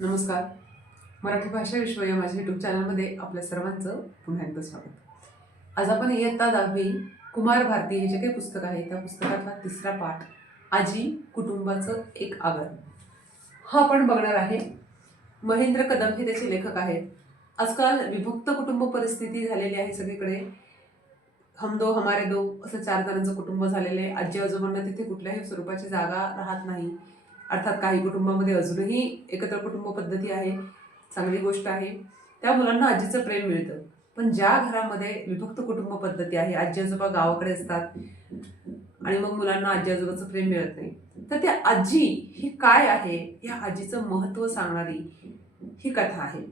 नमस्कार. मराठी भाषा विश्व या माझ्या यूट्यूब चॅनलमध्ये आपल्या सर्वांचं पुन्हा एकदा स्वागत. आज आपण इयत्ता 10वी कुमार भारती हे जे काही पुस्तक आहे त्या पुस्तकातला तिसरा पाठ आजी कुटुंबाचं एक आगळ हा आपण बघणार आहे. महेंद्र कदम हे त्याचे लेखक आहेत. आजकाल विभक्त कुटुंब परिस्थिती झालेली आहे सगळीकडे. हम दो हमारे दो असं 4 जणांचं कुटुंब झालेलं आहे. आजी आजोबांना तिथे कुठल्याही स्वरूपाची जागा राहत नाही. अर्थात काही कुटुंबामध्ये अजूनही एकत्र कुटुंब पद्धती आहे, चांगली गोष्ट आहे. त्या मुलांना आजीचं प्रेम मिळतं. पण ज्या घरामध्ये विभक्त कुटुंब पद्धती आहे, आजी आजोबा गावाकडे असतात आणि मग मुलांना आजी आजोबाचं प्रेम मिळत नाही, तर त्या आजी ही काय आहे, या आजीचं महत्त्व सांगणारी ही कथा आहे.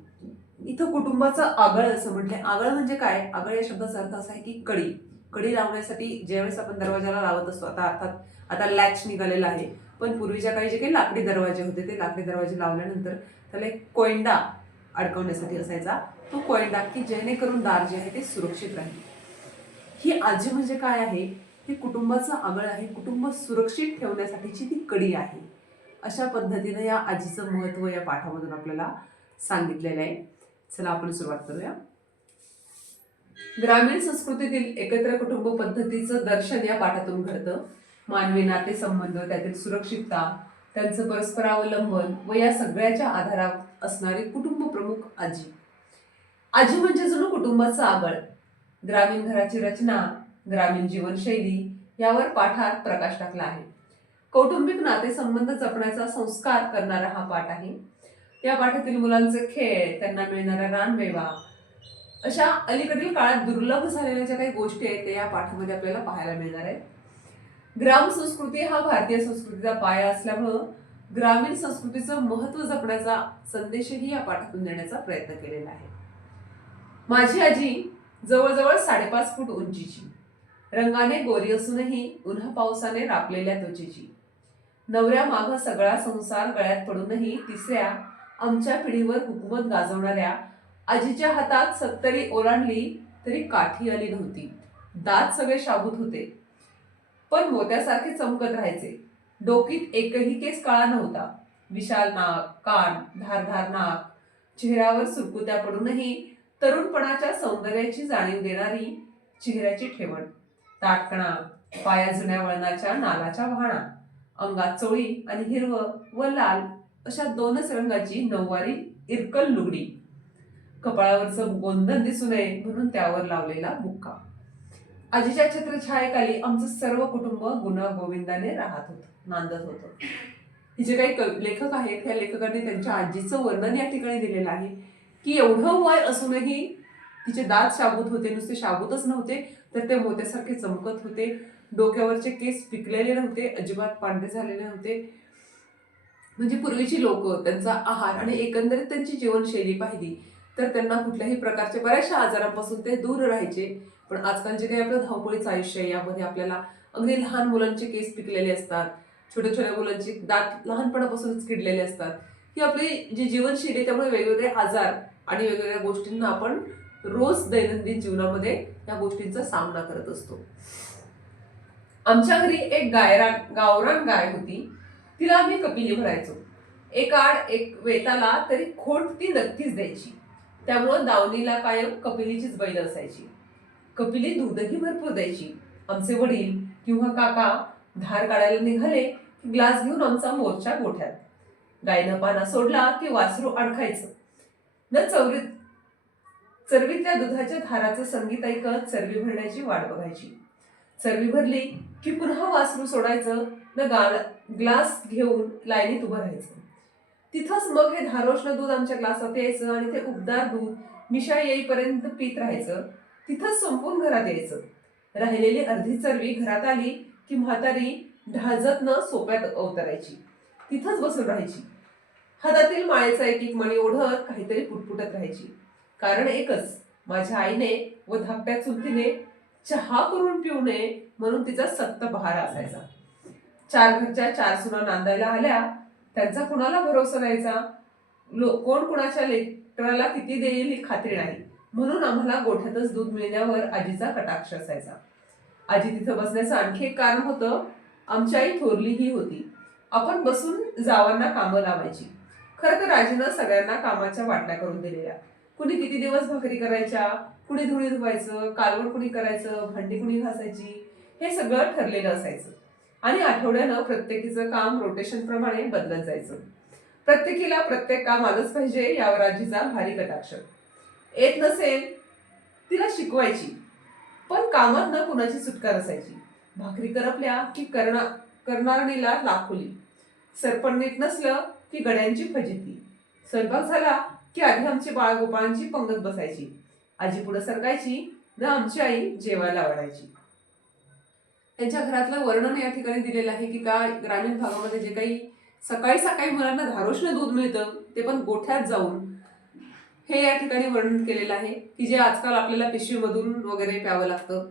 इथं कुटुंबाचं आगळ असं म्हटलंय. आगळ म्हणजे काय? आगळ या शब्दाचा अर्थ असा आहे की कडी. कडी लावण्यासाठी ज्यावेळेस आपण दरवाजाला लावत असतो, आता लॅच निघालेला आहे, पण पूर्वीच्या काळी जे काही लाकडी दरवाजे होते ते लाकडी दरवाजे लावल्यानंतर त्याला एक कोयंडा अडकवण्यासाठी असायचा. तो कोयंडा की जेणेकरून दार जे आहे ते सुरक्षित राहील. ही आजी म्हणजे काय आहे? ही कुटुंबाचं आगळ आहे. कुटुंब सुरक्षित ठेवण्यासाठीची ती कडी आहे. अशा पद्धतीनं या आजीचं महत्त्व या पाठामधून आपल्याला सांगितलेलं आहे. चला आपण सुरुवात करूया. ग्रामीण संस्कृतीतील एकत्र कुटुंब पद्धतीचं दर्शन या पाठातून घडतं. मानवी नातेसंबंध, त्यातील सुरक्षितता, त्यांचं परस्परावलंबन व या सगळ्याच्या आधारावर असणारी कुटुंब प्रमुख आजी. आजी म्हणजे जणू कुटुंबाचं आगळ. ग्रामीण घराची रचना, ग्रामीण जीवनशैली यावर पाठात प्रकाश टाकला आहे. कौटुंबिक नातेसंबंध जपण्याचा संस्कार करणारा हा पाठ आहे. या पाठातील मुलांचे खेळ, त्यांना मिळणारा रानमेवा, अशा अलीकडील काळात दुर्लभ झालेल्या ज्या काही गोष्टी आहेत त्या या पाठामध्ये आपल्याला पाहायला मिळणार आहेत. ग्राम संस्कृती हा भारतीय संस्कृतीचा पाया असल्यामुळं ग्रामीण संस्कृतीचं महत्त्व जपण्याचा संदेशही या पाठातून देण्याचा प्रयत्न केलेला आहे. माझी आजी जवळजवळ 5.5 फूट उंचीची, रंगाने गोरी असूनही उन्हा पावसाने रापलेल्या त्वचेची, नवऱ्या माग सगळा संसार गळ्यात पडूनही तिसऱ्या आमच्या पिढीवर हुकूमत गाजवणाऱ्या आजीच्या हातात 70 ओलांडली तरी काठी आली नव्हती. दात सगळे शाबूत होते पण मोत्यासारखे चमकत राहायचे. डोकीत एकही केस काळा नव्हता. विशाल नाक, कान, धारधार नाक, चेहऱ्यावर सुरकुत्या पडूनही तरुणपणाच्या सौंदर्याची जाणीव देणारी चेहऱ्याची ठेवण, ताटकणा, पाया जुन्या वळणाच्या नालाच्या वाहणा, अंगात चोळी आणि हिरवं व लाल अशा 2च रंगाची नऊवारी इरकल लुगडी, कपाळावरचं गोंधन दिसू नये म्हणून त्यावर लावलेला बुक्का. आजीच्या छत्रछायेखाली आमचं सर्व कुटुंब गुणा गोविंदाने राहत होतं, नांदत होतं. हे जे काही लेखक आहेत त्या लेखकांनी त्यांच्या आजीचं वर्णन या ठिकाणी दिलेलं आहे की एवढं वय असूनही तिचे दात शाबूत होते. नुसते शाबूतच नव्हते तर ते मोत्यासारखे चमकत होते. डोक्यावरचे केस पिकलेले नव्हते, अजिबात पांढरे झालेले नव्हते. म्हणजे पूर्वीची लोक त्यांचा आहार आणि एकंदरीत त्यांची जीवनशैली पाहिली तर त्यांना कुठल्याही प्रकारच्या बऱ्याचशा आजारांपासून ते दूर राहायचे. पण आजकाल जे काही आपलं धावपळीचं आयुष्य आहे यामध्ये आपल्याला अगदी लहान मुलांचे केस पिकलेले असतात, छोट्या छोट्या मुलांचे दात लहानपणापासूनच किडलेले असतात. ही आपली जी जीवनशैली आहे त्यामुळे वेगवेगळे आजार आणि वेगवेगळ्या गोष्टींना आपण रोज दैनंदिन जीवनामध्ये या गोष्टींचा सामना करत असतो. आमच्या घरी एक गावरान गाय होती. तिला आम्ही कपिली म्हणायचो. एक आड एक वेताला तरी खोट ती नक्कीच द्यायची. त्यामुळं दावणीला कायम कपिलीचीच बैल असायची. कपिली दूधही भरपूर द्यायची. आमचे वडील किंवा काका धार काढायला निघाले की ग्लास घेऊन आमचा मोर्चा गोठ्यात. गायनं पाना सोडला की वासरू अडकायचं. न चरवीतल्या दुधाच्या धाराचं संगीत ऐकत चरवी भरण्याची वाट बघायची. चरवी भरली की पुन्हा वासरू सोडायचं, न ग्लास घेऊन लाईनीत उभं राहायचं. तिथंच मग हे धारोष्ण दूध आमच्या ग्लासात यायचं आणि ते उबदार दूध मिशा येईपर्यंत पीत राहायचं. तिथंच संपून घरात यायचं. राहिलेली अर्धी चरवी घरात आली की म्हातारी ढाळजत न सोप्यात अवतरायची. तिथंच बसून राहायची. हातातील माळेचा एक एक मणी ओढत काहीतरी पुटपुटत राहायची. कारण एकच, माझ्या आईने व धाकट्या चुलतीने चहा करून पिऊ नये म्हणून तिचा सक्त बहार असायचा. 4 घरच्या 4 सुना नांदायला आल्या, त्यांचा कुणाला भरोसा द्यायचा, कोण कुणाच्या लेकराला किती देईल ही खात्री नाही. म्हणून आम्हाला गोठ्यातच दूध मिळण्यावर आजीचा कटाक्ष असायचा. आजी तिथं बसण्याचं आणखी एक कारण होतं. आमची आई थोरली ही होती. आपण बसून जावांना कामं लावायची. खरं तर आजीनं सगळ्यांना कामाच्या वाटण्या करून दिलेल्या. कुणी किती दिवस भाकरी करायच्या, कुणी धुणी धुवायचं, कालवण कुणी करायचं, भांडी कुणी घासायची, हे सगळं ठरलेलं असायचं. आणि आठवड्यानं प्रत्येकीचं काम रोटेशन प्रमाणे बदलत जायचं. प्रत्येकीला प्रत्येक काम आलंच पाहिजे यावर आजीचा भारी कटाक्ष. येत नसेल तिला शिकवायची, पण कामात न कुणाची सुटका नसायची. भाकरी करपल्या की करणारणीला लाखोली, सरपण नीट नसलं की गड्यांची फजिती, स्वयंपाक झाला की आधी आमची बाळगोपाळांची पंगत बसायची. आजी पुढे सरकायची न आमची आई जेवायला वाढायची. त्यांच्या घरातलं वर्णन या ठिकाणी दिलेलं आहे की काय ग्रामीण भागामध्ये जे काही सकाळी सकाळी मुलांना धारोष्ण दूध मिळतं ते पण गोठ्यात जाऊन, हे या ठिकाणी वर्णन केलेलं आहे की जे आजकाल आपल्याला पिशवीमधून वगैरे प्यावं लागतं.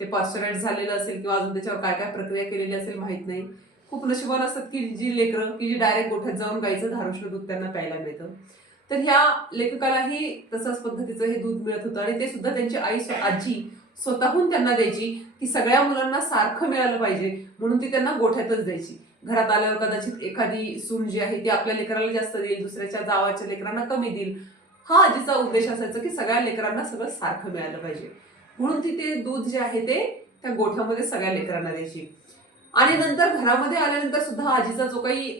ते पाश्चराइज झालेलं असेल किंवा अजून त्याच्यावर काय काय प्रक्रिया केलेली असेल माहित नाही. खूप नशिबान असतात की जी लेकरं की जी डायरेक्ट गोठ्यात जाऊन गाईचं धारोष्ण दूध त्यांना प्यायला मिळतं. तर ह्या लेखकालाही तसंच पद्धतीचं हे दूध मिळत होतं आणि ते सुद्धा त्यांची आजी स्वतःहून त्यांना द्यायची की सगळ्या मुलांना सारखं मिळालं पाहिजे म्हणून ती त्यांना गोठ्यातच द्यायची. घरात आल्यावर कदाचित एखादी सून जी आहे ती आपल्या लेकराला जास्त देईल, दुसऱ्याच्या जावाच्या लेकरांना कमी देईल. हा आजीचा उद्देश असायचा की सगळ्या लेकरांना सगळं सारखं मिळालं पाहिजे म्हणून ती ते दूध जे आहे ते त्या गोठ्यामध्ये सगळ्या लेकरांना द्यायची. आणि नंतर घरामध्ये आल्यानंतर सुद्धा आजीचा जो काही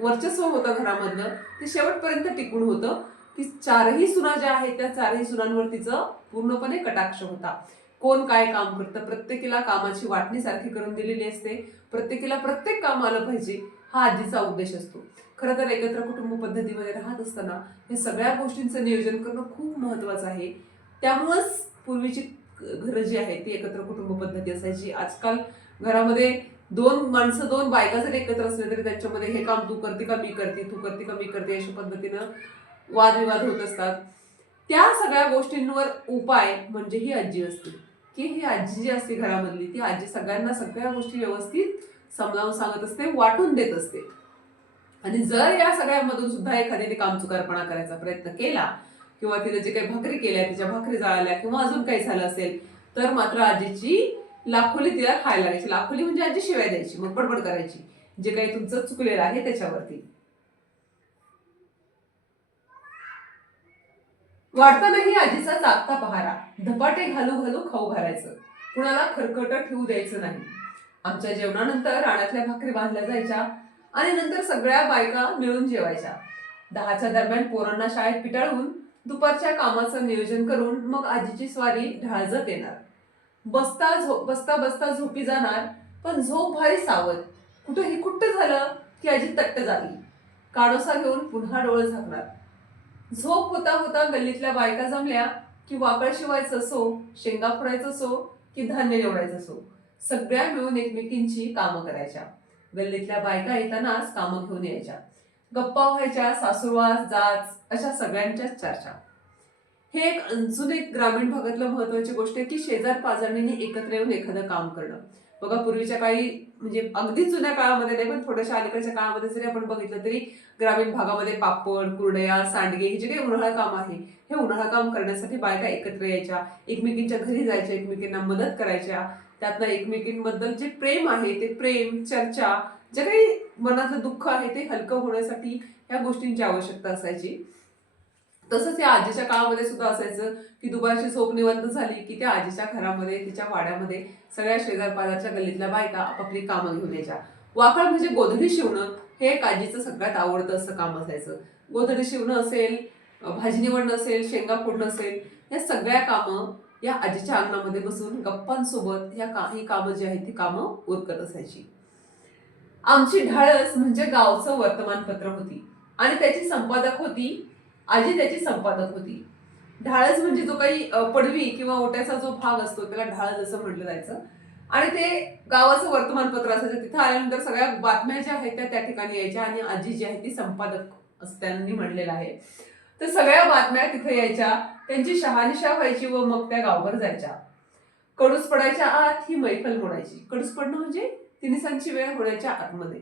वर्चस्व होतं घरामधलं ते शेवटपर्यंत टिकून होतं की चारही सुना ज्या आहेत त्या चारही सुनांवर तिचं पूर्णपणे कटाक्ष होता. कोण काय काम करतं, प्रत्येकीला कामाची वाटणी सारखी करून दिलेली असते, प्रत्येकीला प्रत्येक काम आलं पाहिजे हा आजीचा उद्देश असतो. खरं तर एकत्र कुटुंब पद्धतीमध्ये राहत असताना हे सगळ्या गोष्टींचं नियोजन करणं खूप महत्वाचं आहे. त्यामुळंच पूर्वीची घरं जी आहेत ती एकत्र कुटुंब पद्धती असायची. आजकाल घरामध्ये दोन माणसं दोन बायका जरी एकत्र असले तरी त्यांच्यामध्ये हे काम तू करते का मी करते, तू करते का मी करते अशा पद्धतीनं वादविवाद होत असतात. त्या सगळ्या गोष्टींवर उपाय म्हणजे ही आजी असते की ही आजी जी असते घरामधली ती आजी सगळ्यांना सगळ्या गोष्टी व्यवस्थित समजावून सांगत असते, वाटून देत असते. आणि जर या सगळ्यामधून सुद्धा एखाद्याने कामचुकारपणा करायचा प्रयत्न केला किंवा तिने जे काही भाकरी केल्या तिच्या भाकरी जाळल्या किंवा अजून काही झालं असेल तर मात्र आजीची लाखोली तिला खायला लागायची. लाखोली म्हणजे आजी शिवाय द्यायची, मग बडबड करायची जे काही तुमचं चुकलेलं आहे त्याच्यावरती. वाढतानाही आजीचा जागता पहारा, धपाटे घालू घालू खाऊ घालायचं, कुणाला खरकट ठेवू द्यायचं नाही. आमच्या जेवणानंतर रानातल्या भाकरी बांधल्या जायच्या आणि नंतर सगळ्या बायका मिळून जेवायच्या. 10च्या दरम्यान पोरांना शाळेत पिटाळून दुपारच्या कामाचं नियोजन करून मग आजीची स्वारी ढाळजत येणार. बसता बसता झोपी जाणार, पण झोप भारी सावध. कुठं हिकुट्ट झालं की आजी तट्ट जागी, काडोसा घेऊन पुन्हा डोळे झाकणार. झोप होता होता गल्लीतल्या बायका जमल्या की वाकळ शिवायचं असो, शेंगा फोडायचं असो की धान्य निवडायचं असो, सगळ्या मिळून एकमेकींची कामं करायच्या. गल्लीतल्या बायका येतानाच कामं घेऊन यायच्या, गप्पा व्हायच्या, सासूरवास जाच अशा सगळ्यांच्याच चर्चा. हे एक अजून एक ग्रामीण भागातलं महत्वाची गोष्ट आहे की शेजार पाजारणीने एकत्र येऊन एखादं काम करणं. बघा पूर्वीच्या काळी म्हणजे अगदी जुन्या काळामध्ये नाही पण थोड्याशा अलीकडच्या काळामध्ये जरी आपण बघितलं तरी ग्रामीण भागामध्ये पापड, कुरडया, सांडगे हे जे काही उन्हाळा काम आहे हे उन्हाळा काम करण्यासाठी बायका एकत्र यायच्या, एकमेकींच्या घरी जायच्या, एकमेकींना मदत करायच्या. त्यातनं एकमेकींबद्दल जे प्रेम आहे ते प्रेम, चर्चा, जे काही मनातलं दुःख आहे ते हलकं होण्यासाठी ह्या गोष्टींची आवश्यकता असायची. तसंच या आजीच्या काळामध्ये सुद्धा असायचं की दुपारची झोप निवांत झाली की त्या आजीच्या घरामध्ये तिच्या वाड्यामध्ये सगळ्या शेजारपाजारच्या गल्लीतल्या बायका आपापली कामं घेऊन यायच्या. वाकळ म्हणजे गोधडी शिवणं हे एक आजीचं सगळ्यात आवडतं असं काम असायचं. गोधडी शिवणं असेल, भाजी निवडणं असेल, शेंगा फोडणं असेल, या सगळ्या कामं या आजीच्या अंगणामध्ये बसून गप्पांसोबत ह्या काही कामं जी आहेत ती कामं उरकत असायची. आमची ढाळस म्हणजे गावचं वर्तमानपत्र होती आणि त्याची संपादक होती आजी, त्याची संपादक होती. ढाळस म्हणजे जो काही पडवी किंवा ओट्याचा जो भाग असतो त्याला ढाळस असं म्हटलं जायचं आणि ते गावाचं वर्तमानपत्र असायचं. तिथं आल्यानंतर सगळ्या बातम्या ज्या आहेत त्या ठिकाणी यायच्या आणि आजी जी आहे ती संपादक असं त्यांनी म्हणलेलं आहे. तर सगळ्या बातम्या तिथे यायच्या, त्यांची शहानिशा व्हायची व मग त्या गावभर जायच्या. कडूस पडायच्या आत ही मैफल मोडायची. कडूस पडणं म्हणजे तिनिसांची वेळ होण्याच्या आतमध्ये.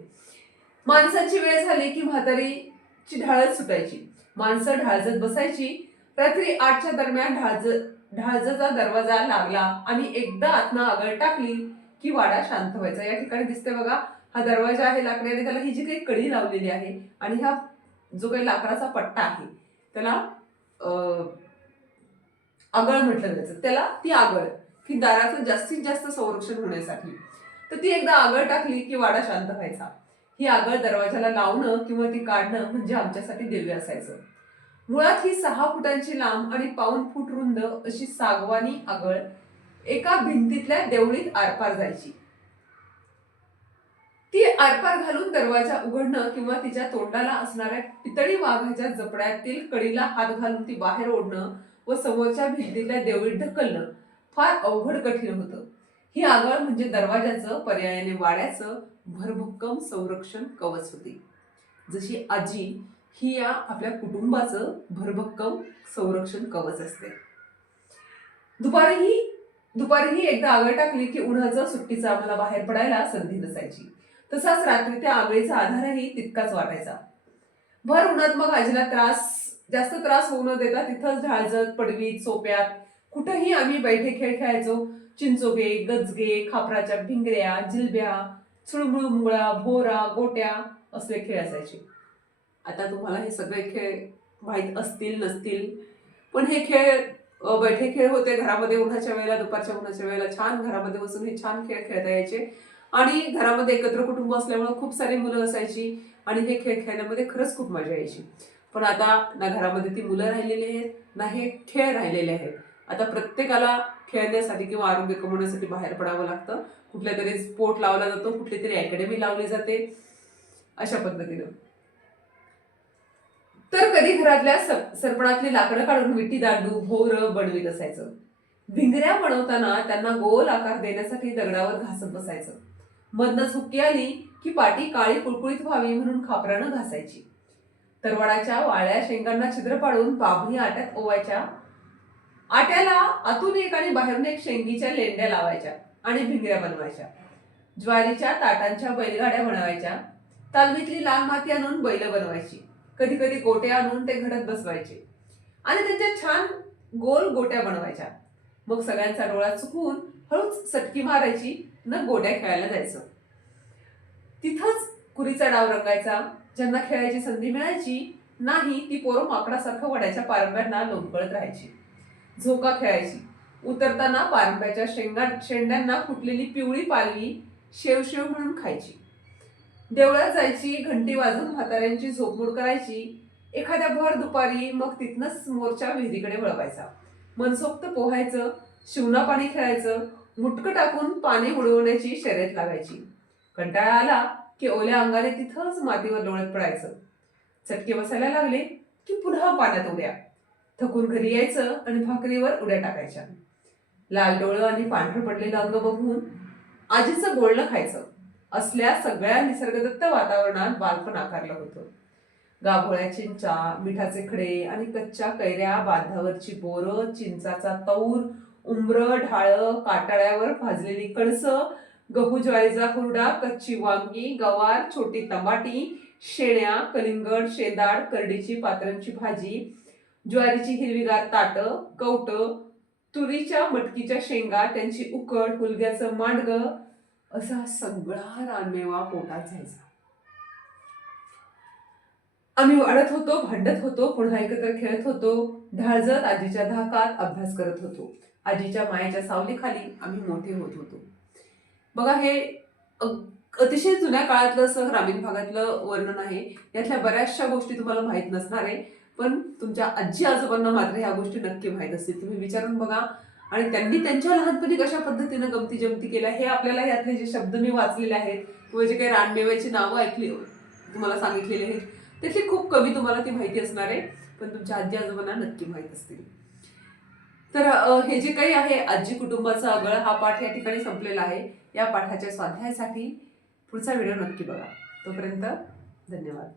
माणसाची वेळ झाली की म्हातारीची ढाळच सुटायची, माणसं ढाळजत बसायची. रात्री 8च्या दरम्यान ढाळजचा दरवाजा लागला आणि एकदा आतनं आगळ टाकली की वाडा शांत व्हायचा. या ठिकाणी दिसते बघा हा दरवाजा आहे लाकडी आणि त्याला ही जी काही कडी लावलेली आहे आणि ह्या जो काही लाकडाचा पट्टा आहे त्याला आगळ म्हटलं जायचं. त्याला ती आगळ की दाराचं जास्तीत जास्त संरक्षण होण्यासाठी, तर ती एकदा आगळ टाकली की वाडा शांत व्हायचा. ही आगळ दरवाजाला लावणं किंवा ती काढणं म्हणजे आमच्यासाठी दिव्य असायचं. मुळात ही 6 फुटांची लांब आणि पाऊण फूट रुंद अशी सागवानी आगळ एका भिंतीतल्या देवळीत आरपार जायची. ती आरपार घालून दरवाजा उघडणं किंवा तिच्या तोंडाला असणाऱ्या पितळी वाघाच्या जपड्यातील कडीला हात घालून ती बाहेर ओढणं व समोरच्या भिंतीतल्या देवळीत ढकलणं फार अवघड कठीण होतं. ही आगळ म्हणजे दरवाजाचं, पर्यायाने वाड्याचं भरभक्कम संरक्षण कवच होती. जशी आजी ही या आपल्या कुटुंबाचं भरभक्कम संरक्षण कवच असते. दुपारीही एकदा आगळ टाकली की उन्हाचं सुट्टीचं आम्हाला बाहेर पडायला संधी नसायची. तसाच रात्री त्या आगळीचा आधारही तितकाच वाटायचा. भर उन्हात मग आजीला जास्त त्रास होऊ न देता तिथंच ढाळजत, पडवीत, सोप्यात कुठंही आम्ही बैठे खेळ खेळायचो. चिंचोगे, गजगे, खापराच्या भिंगऱ्या, जिलब्या, चुळमुळ मुळा, भोरा, गोट्या असले खेळ असायचे. आता तुम्हाला हे सगळे खेळ माहीत असतील नसतील, पण हे खेळ बैठे खेळ होते. घरामध्ये उन्हाच्या वेळेला, दुपारच्या उन्हाच्या वेळेला छान घरामध्ये बसून हे छान खेळ खेळता यायचे. आणि घरामध्ये एकत्र कुटुंब असल्यामुळे खूप सारी मुलं असायची आणि हे खेळ खेळण्यामध्ये खरंच खूप मजा यायची. पण आता ना घरामध्ये ती मुलं राहिलेली आहेत, ना हे खेळ राहिलेले आहेत. आता प्रत्येकाला खेळण्यासाठी किंवा आरोग्य कमवण्यासाठी बाहेर पडावं लागतं. कुठल्या तरी स्पोर्ट लावला जातो, कुठली तरी अकॅडमी लावली जाते, अशा पद्धतीनं. तर कधी घरातल्या सरपणातली लाकडं काढून विटी दांडू, भोर बनवीत असायचं. भिंगऱ्या बनवताना त्यांना गोल आकार देण्यासाठी दगडावर घासत बसायचं. मधनच हुक्की आली की पाटी काळी कुळकुळीत व्हावी म्हणून खापरानं घासायची. तरवाडाच्या वाळ्या शेंगांना छिद्र पाडून बाभळी आट्यात ओवायच्या. आट्याला आतून एक आणि बाहेरून एक शेंगीच्या लेंड्या लावायच्या आणि भिंगऱ्या बनवायच्या. ज्वारीच्या ताटांच्या बैलगाड्या बनवायच्या. तालमीतली लाल माती आणून बैल बनवायची. कधी कधी गोटे आणून ते घडत बसवायचे आणि त्यांच्या छान गोल गोट्या बनवायच्या. मग सगळ्यांचा डोळा चुकवून हळूच सटकी मारायची न गोट्या खेळायला जायचं. तिथंच कुरीचा डाव रंगायचा. ज्यांना खेळायची संधी मिळायची नाही ती पोरं माकडासारखं वड्याच्या पारंब्यांना लोंबकळत राहायची. झोका खेळायची. उतरताना पारंब्याच्या शेंड्यांना फुटलेली पिवळी पालवी शेव शेव म्हणून खायची. देवळात जायची, घंटी वाजून म्हाताऱ्यांची झोपमोड करायची. एखाद्या भर दुपारी मग तिथनच मोरच्या विहिरीकडे वळवायचा. मनसोक्त पोहायचं, शिवना पाणी खेळायचं. मुटकं टाकून पाणी उडवण्याची शर्यत लागायची. कंटाळा आला की ओल्या अंगाने तिथंच मातीवर लोळत पडायचं. चटके बसायला लागले की पुन्हा पाण्यात उड्या. थकून घरी यायचं आणि भाकरीवर उड्या टाकायच्या. लाल डोळं आणि पांढरं पडलेलं अंग बघून आजीचं बोलणं खायचं. असल्या सगळ्या निसर्गदत्त वातावरणात बालपण आकारलं होतं. गाभोळ्या चिंचा, मिठाचे खडे आणि कच्च्या कैऱ्या, बांधावरची बोरं, चिंचाचा तौर, उंबरं, ढाळं, काटाळ्यावर भाजलेली कणसं, गहू ज्वारीचा हुरडा, कच्ची वांगी, गवार, छोटी टमाटी, शेण्या, कलिंगड, शेंदाड, करडीची पात्रांची भाजी, ज्वारीची हिरवीगार ताटं, कवटं, तुरीच्या मटकीच्या शेंगा, त्यांची उकड, हुलग्याचं मांडगं, असा सगळा रानमेवा पोटात जायचा. आम्ही वाढत होतो, भांडत होतो, पुन्हा एकत्र खेळत होतो. ढाळजत आजीच्या धाकात अभ्यास करत होतो. आजीच्या मायेच्या सावलीखाली आम्ही मोठे होत होतो. बघा, हे अतिशय जुन्या काळातलं असं ग्रामीण भागातलं वर्णन आहे. यातल्या बऱ्याचशा गोष्टी तुम्हाला माहीत नसणार आहे, पण तुमच्या आजी आजोबांना मात्र ह्या गोष्टी नक्की माहीत असतील. तुम्ही विचारून बघा. आणि त्यांनी त्यांच्या लहानपणी कशा पद्धतीनं गमती जमती केल्या हे आपल्याला यातले जे शब्द मी वाचलेले आहेत किंवा जे काही रानमेव्याची नावं ऐकली तुम्हाला सांगितलेली आहेत त्यातली खूप कमी तुम्हाला ती माहिती असणार आहे, पण तुमच्या आजी आजोबांना नक्की माहीत असतील. तर हे जे काही आहे आजी कुटुंबाचा आगळ हा पाठ या ठिकाणी संपलेला आहे. या पाठाच्या स्वाध्यायासाठी पुढचा व्हिडिओ नक्की बघा. तोपर्यंत धन्यवाद.